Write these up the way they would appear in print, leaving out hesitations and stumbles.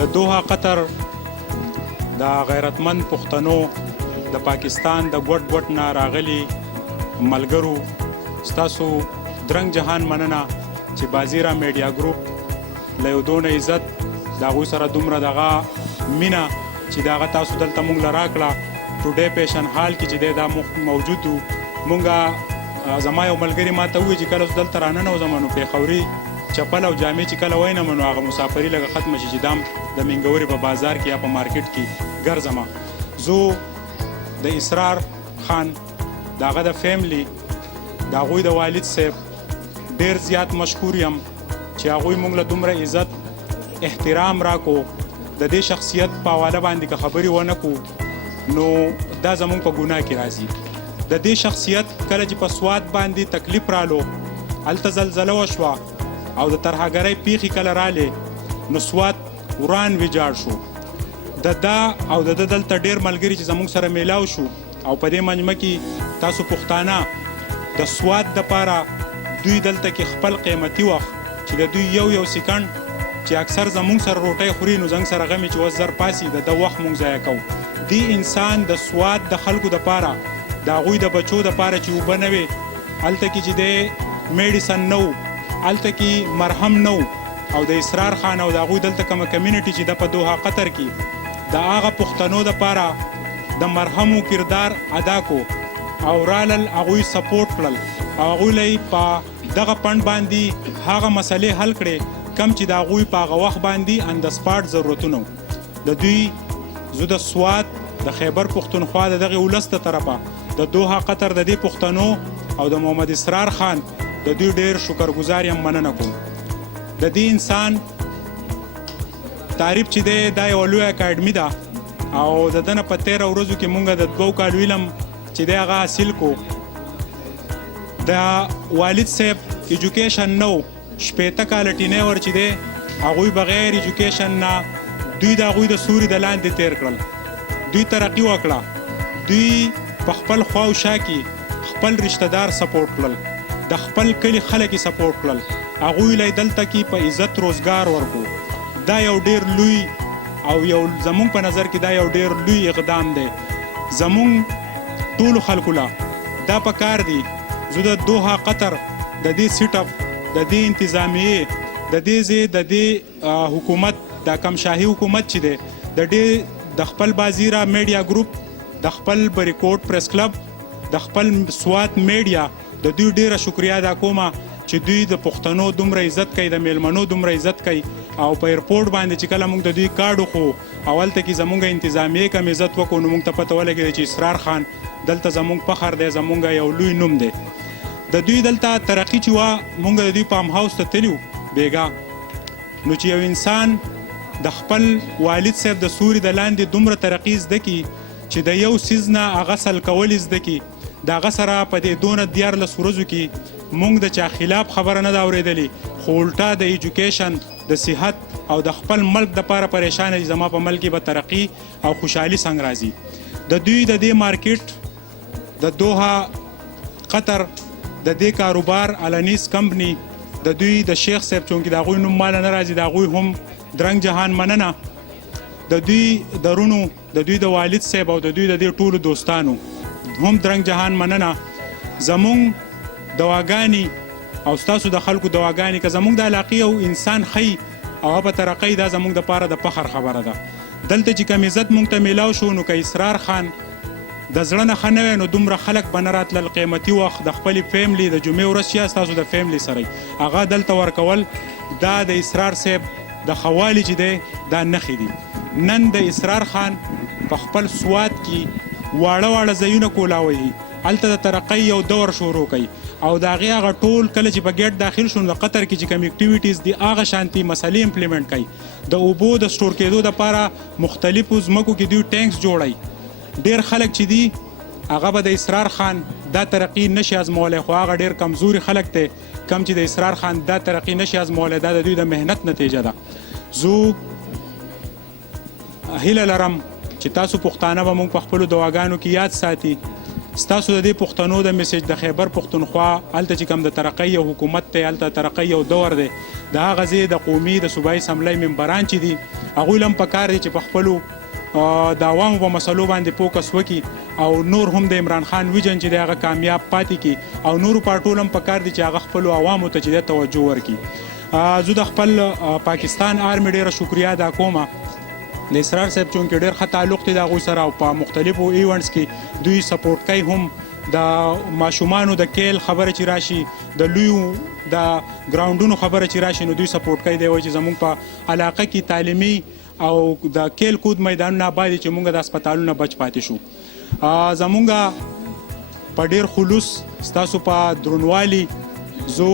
د دوحه قطر د غیرتمند پښتنو د پاکستان د ګوټ ګوټ نه راغلي ملګرو ستاسو درنګ جهان مننه چې بازیرا میډیا ګروپ له یو دونه عزت د هغوی سره دومره دغه مینه چې د هغه تاسو دلته موږ له راکړه ټوډے پیشن حال کې چې دی دا موجود وو مونږ زما یو ملګري ما ته ووایي چې کله زه دلته راننوځم نو پېښوري چپل او جامې چې کله وینم نو هغه مسافري لږه ختمه شي چې دام د منګورې په بازار کې یا په مارکیټ کې ګرځم زه د اسرار خان د هغه د فیملی د هغوی د والد صاحب ډېر زیات مشکور یم چې هغوی موږ له دومره عزت احترام راکو د دې شخصیت په حواله باندې که خبرې ونه کړو نو دا زموږ په ګناه کې راځي د دې شخصیت کله چې په سوات باندې تکلیف رالو هلته زلزله وشوه او د ترهګرۍ پیښې کله رالې نو سوات وران ویجاړ شو د دا او د ده دلته ډېر ملګري چې زموږ سره میلاو شو او په دې مجمع کې تاسو پښتانه د سوات دپاره دوی دلته کې خپل قیمتي وخت چې د دوی یو سیکنډ چې اکثر زموږ سره روټۍ خوري نو زنګ سره غمي چې اوس زر پاسي د ده وخت موږ ضایع کوو دې انسان د سوات د خلکو دپاره د هغوی د بچو دپاره چې اوبه نه وې هلته کې چې دی میډیسن نه و هلته کې مرهم نه و او د اسرار خان او د هغوی دلته کومه کمیونټي چې ده په دوحه قطر کې د هغه پښتنو دپاره د مرهمو کردار ادا کو او رالل هغوی سپورټ کړل او هغوی له په دغه پنډ باندې هغه مسلې حل کړې کم چې د هغوی په هغه وخت باندې ان د سپاټ ضرورتونه د دوی زه د سوات د خیبر پښتونخوا د دغې ولس د طرفه د دوحه قطر د دې پښتنو او د محمد اسرار خان د دوی ډېر شکرګزار یم مننه کوم د دې انسان تعریف چې دی دا یوه لویه اکاډمي ده او د ده نه په 13 ورځو کې مونږ د 2 کالو علم چې دی هغه حاصل کو د والد صاحب ایجوکیشن نه و 15 کاله ټینیور چې دی هغوی بغیر ایجوکیشن نه دوی د هغوی د سوري د لاندې تیر کړل دوی ترقي وکړه دوی په خپل خوا او شا کې خپل رشته دار سپورټ کړل د خپل کلي خلک یې سپورټ کړل هغوی له دلته کې په عزت روزګار ورکو دا یو ډېر لوی او یو زمونږ په نظر کې دا یو ډېر لوی اقدام دی زمونږ ټولو خلکو له دا پکار دی زه د دوحه قطر د دې سیټ اپ د دې انتظامیې د دې ځای د دې حکومت دا کم شاهي حکومت چې دی د خپل بازیرا میډیا ګروپ د خپل بریکوټ پریس کلب د خپل سوات میډیا د دوی ډیره شکریا ادا کومه چې دوی د پښتنو دومره عزت کوي د میلمنو دومره عزت کوي او په ایرپورټ باندې چې کله موږ د دوی کارډ وخو او هلته کې زموږ انتظامیې کم عزت وکړو نو موږ ته پته ولګېده چې اسرار خان دلته زموږ فخر دی زموږ یو لوی نوم دی د دوی دلته ترقي چې وه موږ د دوی فارم هاوس ته تللي بیګا نو چې یو انسان د خپل والد صاحب د سوري د لاندې دومره ترقي زده کړي چې د یو څیز نه هغه سل کول زده کړي د هغه سره په دې 14 ورځو کې موږ د چا خلاف خبره نه ده اورېدلې خو الټا د ایجوکیشن د صحت او د خپل ملک دپاره پریشانه دي زما په ملک کې به ترقي او خوشحالي څنګه راځي د دوی د دې مارکیټ د دوحه قطر د دې کاروبار الانیس کمپني د دوی د شیخ صاحب چونکې د هغوی نوم ماله نه راځي د هغوی هم درنګ جهان مننه د دوی درونو د دوی د والد صاحب او د دوی د دې ټولو دوستانو هم درنګ جهان مننه زمونږ دواګانې او ستاسو د خلکو دواګانې که زمونږ د علاقې یو انسان ښیي او هغه په ترقۍ دا زمونږ دپاره د فخر خبره ده دلته چې کم عزت مونږ ته میلاو شو نو که اسرار خان د زړه نه ښه نه وی نو دومره خلک به نه راتلل قیمتي وخت د خپلې فیملی د جمعې ورځ چې ستاسو د فیملی سره هغه دلته ورکول دا د اسرار صاحب د ښهوالي چې دی دا نښې دي نن د اسرار خان په خپل سوات کې واړه ځایونه کولاوي هلته د ترقۍ یو دور شروع کوي او د هغې هغه ټول کله چې په ګیټ داخل شو نو د قطر کې چې کوم اکټیویټیز دي هغه شانتي مسلې امپلیمنټ کوي د اوبو د سټور کېدو دپاره مختلفو ځمکو کې دوی ټینکس جوړوي ډېر خلک چې دي هغه به د اسرار خان دا ترقي نشي ازمولی خو هغه ډېر کمزوري خلک دی کم چې د اسرار خان دا ترقي نشي ازمولی دا د دوی د محنت نتیجه ده زه هیله لرم چې تاسو پښتانه به موږ په خپلو دواګانو کې یاد ساتي ستاسو د دې پښتنو د میسج د خیبر پښتونخوا هلته چې کوم د ترقۍ یو حکومت دی هلته ترقۍ یو دور دی د هغه ځای د قومي د صوبایي اسمبلۍ ممبران چې دي هغوی هم پکار دی چې په خپلو د عوامو په مسلو باندې فوکس وکړي او نور هم د عمران خان ویژن چې دی هغه کامیاب پاتې کړي او نورو پارټو هم پکار دی چې هغه خپلو عوامو ته چې دی توجه ورکړي. زه د خپل پاکستان آرمي ډېره شکریا ادا کوم د اسرار صاحب چونکې ډېر ښه تعلق دی د هغوی سره او په مختلفو ایونټس کې دوی سپورټ کوي هم د ماشومانو د کیل خبره چې راشي د لویو د ګراونډونو خبره چې راشي نو دوی سپورټ کوي دی وایي چې زموږ په علاقه کې تعلیمي او د کیل کود میدانونه باید چې مونږ د هسپتالونو بچ پاتې شو. زمونږ په ډېر خلوص ستاسو په درونوالي زه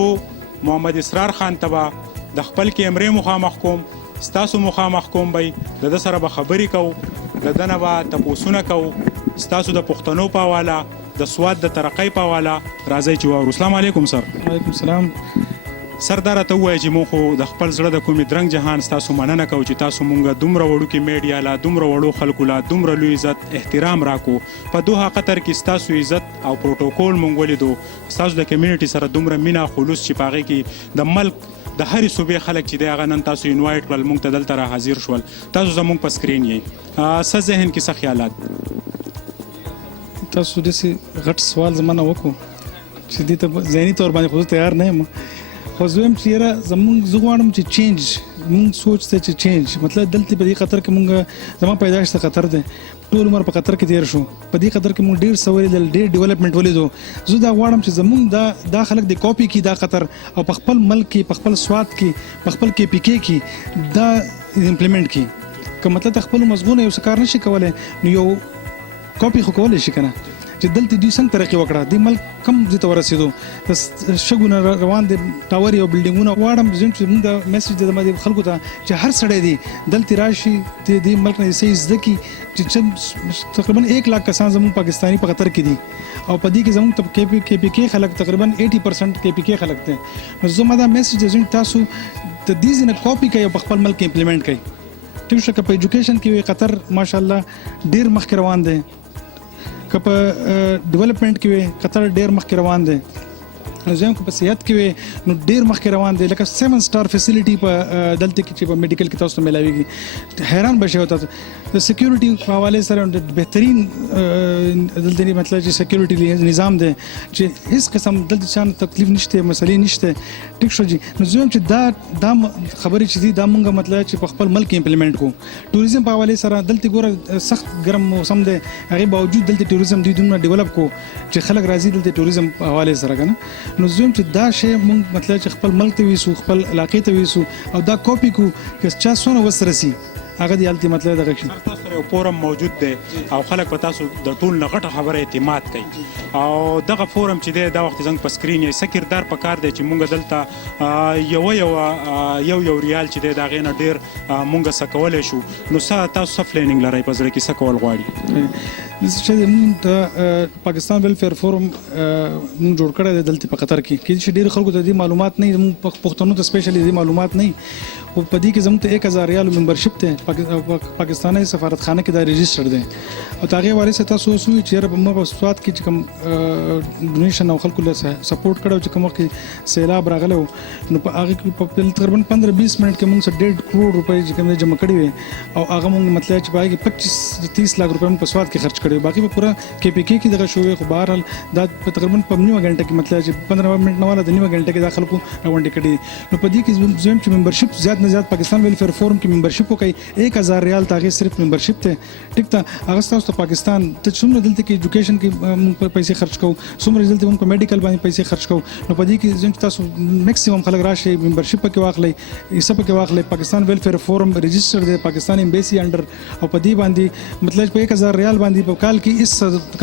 محمد اسرار خان ته به د خپل کیمرې مخامخ کوم ستاسو مخامخ کوم به د ده سره به خبرې کوو د ده نه به تپوسونه کوو ستاسو د پښتنو په حواله د سواد د ترقۍ په حواله راځئ چې واورو. السلام علیکم سر. وعلیکم السلام. سر دا راته ووایه چې مونږ خو د خپل زړه د کومې درنګ جهان ستاسو مننه کوو چې تاسو مونږ دومره وړوکې میډیا لا دومره وړو خلکو لا دومره لوی عزت احترام راکو په دوحه قطر کې ستاسو عزت او پروتوکول مونږ ولیدو ستاسو د کمیونټي سره دومره مینه خلوص چې په هغې کې د ملک د هرې صوبې خلک چې دی هغه نن تاسو انوایټ کړل مونږ ته دلته را حاضر شول تاسو زمونږ په سکرین یې څه ذهن کې څه خیالات تاسو داسې غټ سوال زما نه وکړو چې دې ته ذهني طور باندې خو تیار نه یم خو زه وایم چې یاره زه غواړم چې چینج مونږ سوچ ته چې چینج مطلب دلته په دې قطر کې مونږ زما پیدایش ته قطر دی ټول عمر په قطر کې تیر شو په دې قطر کې مونږ ډېر څه ولیدل ډېر ډیولپمنټ ولیدو زه دا غواړم چې زمونږ دا خلک د کاپي کې دا قطر او په خپل ملک کې په خپل سواد کې په خپل کې پی کې کې دا امپلیمنټ کړي که مطلب خپل مضمون یو څه کار نشي کولی نو یو کاپي خو کولی شي که نه چې دلته دوی څنګه ترقي وکړه د ملک کم ځای ته ورسېدو د شګو نه روان دي ټاور او بلډینګونه غواړم چې موږ د میسج د خلکو ته چې هر سړی دی دلته راشي د دې ملک نه صحیح زده کړي چې تقریبا 1 لاکھ کسان زموږ پاکستاني په قطر کې دي او په دې کې زموږ کې پی کې خلک تقریبا 80% کې پی کې خلک دي نو زما دا میسج چې تاسو د دې نه کاپي کوي او په خپل ملک امپلیمنٹ کوي ټیک شو که په ایجوکیشن کې قطر ماشاءالله ډیر مخکې روان دی که په ډیولپمنٹ کې وي قطر ډیر مخکې روان دی زم کو په صحت کې وي نو ډیر مخکې روان دی لکه 7 سٹار فیسیلیټي په دلته کې چې په میډیکل کې تاسو ته ملاويږي حیران بشئ وته د سکیورټي په حواله سره بهترین دلته مطلب چې سکیورټي نظام دی چې هیڅ قسم دلته شان تکلیف نشته مسلې نشته ټیک شو جی نو زم چې دا خبرې چې دي دا مونږه مطلب چې په خپل ملک امپلیمنٹ کو ټوریزم په حواله سره دلته ګوره سخت ګرم موسم دی هغه باوجود دلته ټوریزم دوی دومره ډیولپ کو چې خلک راځي دلته ټوریزم په حواله سره کنه نو زم چې دا شی مونږ مطلب چې خپل ملک ته ویسو خپل علاقې ته ویسو او دا کاپي کو چې چا سونه وسرسي هغه دی الټی مطلب دغه شي تاسو یو فورم موجود دی او خلک په تاسو د ټول نغټه خبره اعتماد کوي او دغه فورم چې دی دا وخت زنګ په سکرین یې سکردار په کار دی چې مونږ دلته یو ریال چې دی دا غینه ډیر مونږ سکولای شو نو تاسو پلانینګ لرئ په ځړ کې سکول غواړي چې موږ د پاکستان ویلفیر فورم موږ جوړ کړی دی دلته په قطر کې چې ډیر خلکو ته دې معلومات نه موږ پښتنو ته سپیشلی دې معلومات نه او په دې کې زموږ ته 1000 ریال ممبرشپ ته پاکستاني سفارتخانه کې دا ريجستره ده او تاغه وارث تاسو سوي چې په موږ سواد کې چې کوم ډونیشن او خلکو له سپورټ کړو چې کوم کې سیلاب راغلو نو په هغه کې په تقریبا 15-20 منټ کې موږ 1.5 کروڑ روپۍ چې کوم جمع کړی وي او هغه موږ مطلب چې باقي 25-30 لک روپۍ په سواد کې خرج کړی باقي په پورا کې پی کې دغه شوې خو بهرحال دا تقریبا په نیمه غنټه کې مطلب چې 15 منټ نه والا د نیمه غنټه کې دا خلکو راوندې کړي نو په دې کې زم چې ممبرشپ زیات نه زیات پاکستان ویلفیر فورم کې ممبرشپ وکړي 1000 ریال تاغه صرف ممبرشپ ته ټیک ته هغه تاسو ته پاکستان ته څومره دلته کې ایجوکیشن کې موږ پیسې خرج کوو څومره دلته موږ په میډیکل باندې پیسې خرج کوو نو په دې کې ځکه تاسو میکسیمم خلک راشي ممبرشپ کې واخلي حساب کې واخلي پاکستان ویلفیر فورم ريجستر دی پاکستان ایمبیسی انډر او په دې باندې مطلب په 1000 ریال باندې په کال کې اس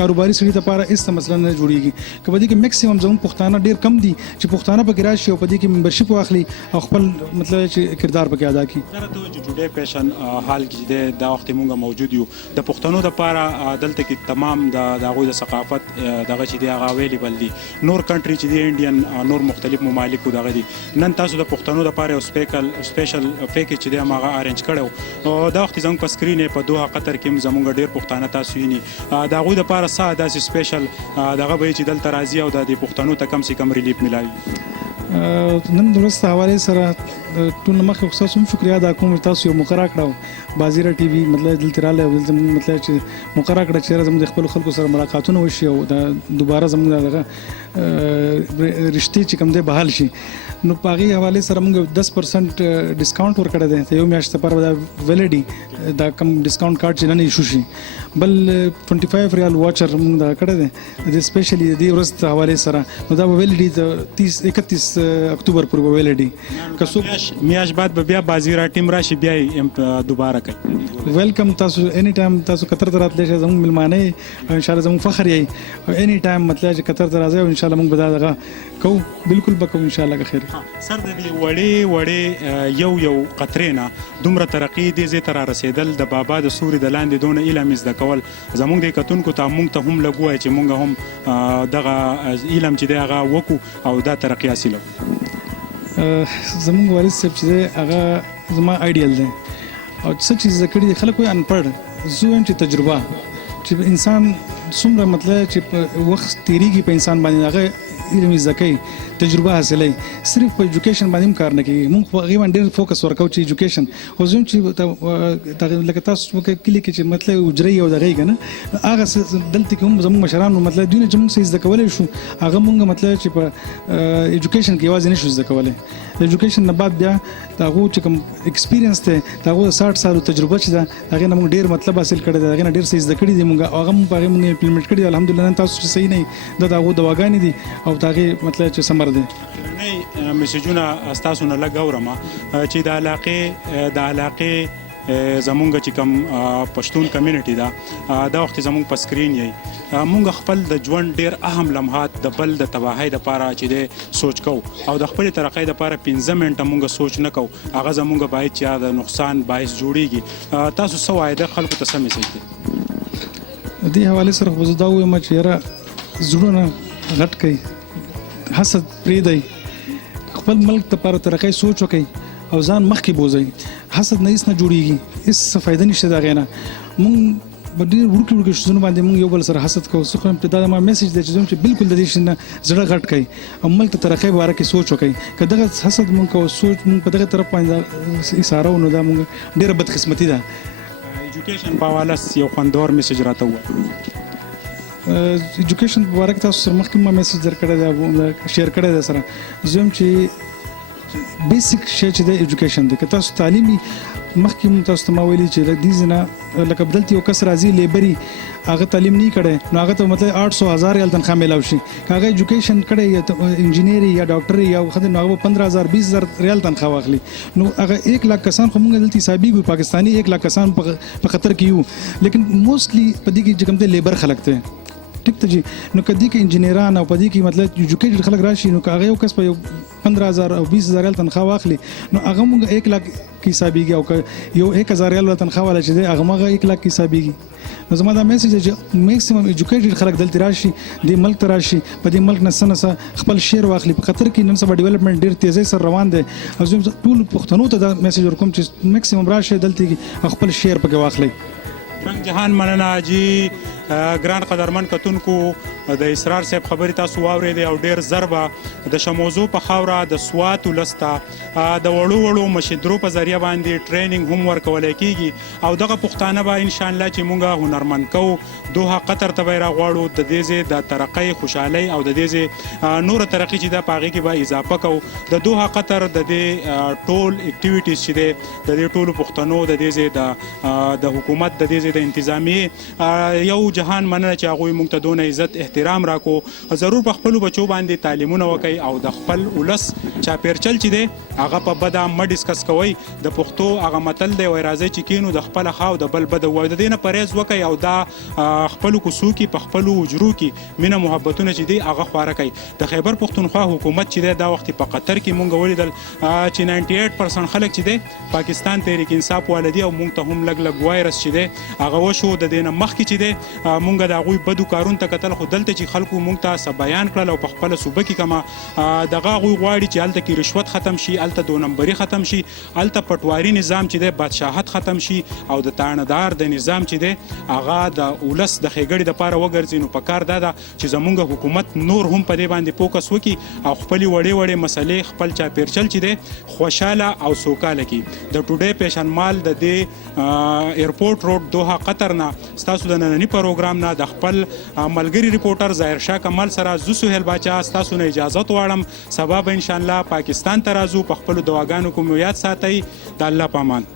کاروباري سړي لپاره اس مثلا نه جوړیږي که په دې کې میکسیمم زموږ پښتانه ډیر کم دي چې پښتانه په راشي او په دې کې ممبرشپ واخلي او خپل مطلب چې کردار پکې ادا کړي ټوډے پیشن حال کې دا وخت مونږ موجود یو د پښتنو لپاره دلته کې تمام د هغوی د ثقافت دغه چې دی هغه اویلیبل دي نور کنټری چې دی انډین نور مختلف ممالکو دغه دي نن تاسو د پښتنو لپاره یو سپیشل پیکیج چې دی هغه ارینج کړو دا وخت زموږ په سکرین په دوه قطر کې زموږ ډیر پښتانه تاسو ویني د هغوی لپاره څه داسې سپیشل دغه به چې دلته راځي او د پښتنو ته کم سي کم ریلیف ملایي نن د ورځ حواله سره ټول مخ خصوصا هم شکریا ادا کوم تاسو یو مقرره کړو بازیره ټي وي مطلب دلته رااله دلته مطلب چې مقرره کړ چې زموږ خپل خلکو سره ملاقاتونه وشي او دا دوباره زموږ دغه رشتې چې کوم دی بحال شي نو پاغي حواله سره موږ 10% ډیسکاونټ ورکړی دی ته یو میاشت لپاره دا ویلیډي دا کم ډیسکاونټ کارت چې نه ایشو شي بل 25 ریال واچر موږ دا کړی دی د سپیشلی د ورځ حواله سره نو دا ویلیډي 31 اکتوبر پورې ویلیډي که څوک میاش بعد به بیا بازیرا ټیم راشي بیا دوباره کوي ویلکم تاسو اني ټایم تاسو قطر ته راتلی شئ زموږ ملمانه او ان شاء الله زموږ فخر یې او اني ټایم مطلب چې قطر ته راځي او ان شاء الله موږ به دا دغه کوو بالکل به کوو ان شاء الله که خیر سر د دې وړې یو قطرې نه دومره ترقي دې ځای ته را رسېدل د بابا د سوري د لاندې دونه علم زده کول زموږ د کتونکو ته موږ ته هم لګ وایي چې موږ هم دغه علم چې دی هغه وکړو او دا ترقي حاصله زموږ والد صاحب چې دی هغه زما آیډیل دی او څه چې زده کړي دي خلک وایي انپړ زه وایم چې تجربه چې انسان څومره مطلب چې وخت تیریږي په انسان باندې هغه علم زده کوي تجربه حاصلوي صرف په ایجوکیشن باندې هم کار نه کوي موږ په هغې باندې ډېر فوکس ورکوو چې ایجوکیشن خو زه چې لکه تاسو کلي کې چې مطلب حجرې او دغه یې که نه هغه دلته کې هم زموږ مشرانو مطلب دوی نه چې موږ څه زده کولی شو هغه موږ مطلب چې په ایجوکیشن کې یوازې نه شو زده کولی د ایجوکیشن نه بعد بیا د هغو چې کوم ایکسپیرینس دی د هغو 60 سالو تجربه چې ده هغې نه موږ ډېر مطلب حاصل کړی دی هغې نه ډېر څه زده کړي دي موږ هغه موږ په هغې موږ امپلیمنټ کړي دي الحمدلله نن تاسو چې صحیح نه دا د هغو دواګانې دي او د هغې مطلب چې ثمر دی میسیجونه ستاسو نه لږ اورم چې د علاقې زمونږ چې کوم پښتون کمیونټي ده دا وخت زمونږ په سکرین یې مونږ خپل د ژوند ډېر اهم لمحات د بل د تباهۍ دپاره چې دی سوچ کوو او د خپلې ترقۍ دپاره 15 منټه مونږ سوچ نه کوو هغه زمونږ باید چې د نقصان باعث جوړیږي تاسو څه وایئ د خلکو ته څه میسیج دی دې حوالې سره خو زه دا ووایم چې یاره زړونه غټ کړئ حسد پرېږدئ خپل ملک دپاره ترقۍ سوچ وکړئ او ځان مخکې بوځئ حسد نه هېڅ نه جوړیږي هېڅ څه فایده نشته د هغې نه مونږ په ډېر وړوکي شیزونو باندې مونږ یو بل سره حسد کوو زه خو یم دا زما میسیج دی چې زه چې بالکل د دې شي نه زړه غټ کړئ او ملک ته ترقۍ باره کې سوچ وکړئ که دغه حسد مونږ کوو سوچ مونږ په دغه طرف باندې ایساره نو دا مونږ ډېره بدقسمتي ده ایجوکیشن په حواله یو خوندور میسیج راته ووایه ایجوکیشن په باره کې تاسو سره مخکې ما میسیج درکړی دی شیر کړی دی سره زه یم چې بیسیک شی چې د ایجوکیشن دی که تاسو تعلیمي مخکې تاسو ته ما ویلي چې د دې ځنه لکه دلته یو کس راځي لیبري هغه تعلیم نه کړی نو هغه ته مطلب 800,000 ریال تنخواه میلاو شي که هغه ایجوکیشن کړی یا انجینیري یا ډاکټري یا خدای نو هغه 15,000 20,000 ریال تنخواه واخلي نو هغه 1 لک کسان خو موږ دلته حسابي پاکستاني 1 لک کسان په خطر کې یو لیکن موستلی په دې کې چې کوم دی لیبر خلک دی ټیک ته جی نو کدی کې انجینران او پدې کې مطلب ایجوکیټډ خلک راشي نو هغه یو کس په 15,000 او 20,000 ریال تنخواه واخلي نو هغه موږ 1 لک کې حسابيږي او یو 1,000 ریال تنخواه ولا چې هغه موږ 1 لک کې حسابيږي نو زما دا میسیج چې میکسیمم ایجوکیټډ خلک دلته راشي د ملک ته راشي په دې ملک نه سنسه خپل شیر واخلي په خطر کې نن سبا ډیولپمنٹ ډیر تیزی سره روان دی او زه ټول پښتنو ته دا میسیج ورکوم چې میکسیمم راشي دلته خپل شیر پکې واخلي رنګ جهان مننه جی ګران قدرمن کتونکو د اسرار صاحب خبرې تاسو واورېدې او ډېر زر به د شموزو په خاوره د سوات ولسته د وړو مشدرو په ذریعه باندې ټریننګ هم ورکولی کېږي او دغه پښتانه به انشاءالله چې مونږ هنرمند کوو دوحه قطر ته به یې راغواړو د دې ځای د ترقۍ خوشحالۍ او د دې ځای نوره ترقي چې ده په هغې کې به اضافه کوو د دوحه قطر د دې ټول اکټیویټیز چې دی د دې ټولو پښتنو د دې ځای د حکومت د دې ځای د انتظامیې یو جهان مننه چې هغوی موږ ته دونه عزت احترام راکو ضرور په خپلو بچو باندې تعلیمونه وکئ او د خپل ولس چاپیرچل چې دی هغه په بده مه ډسکس کوئ د پښتو هغه متل دی وایي راځئ چې کینو د خپله ښه او د بل بده ووایو د دې نه پرهیز وکئ او دا خپلو کوڅو کې په خپلو حجرو کې مینه محبتونه چې دی هغه خواره کوئ د خیبر پښتونخوا حکومت چې دی دا وخت په قطر کې مونږ ولیدل چې 98% خلک چې دی پاکستان تحریک انصاف والا دي او مونږ ته هم لږ وایرس چې دی هغه وشو د دې نه مخکې چې دی مونږ د هغوی بدو کارونو ته کتل، خو دلته چې خلکو مونږ ته څه بیان کړل او په خپله صوبه کې کمه دغه هغوی غواړي چې هلته کې رشوت ختم شي، هلته دو نمبري ختم شي، هلته پټواري نظام چې دی بادشاهت ختم شي او د تاڼهدار د نظام چې دی هغه د ولس د ښېګړې دپاره وګرځي. نو پکار دا ده چې زمونږ حکومت نور هم په دې باندې فوکس وکړي او خپلې وړې وړې مسلې خپل چاپېرچل چې دی خوشحاله او سوکاله کړي. د ټوډے پیشنمال د دې ایرپورټ روډ دوحه قطر نه ستاسو د ننني پروګرام نه د خپل ملګري ریپورټر ظاهر شاه کمال سره زه سهیل باچا ستاسو نه اجازت غواړم. سبا به انشاءالله پاکستان ته راځو. په خپلو دواګانو کې مو یاد ساتئ. د الله په امان.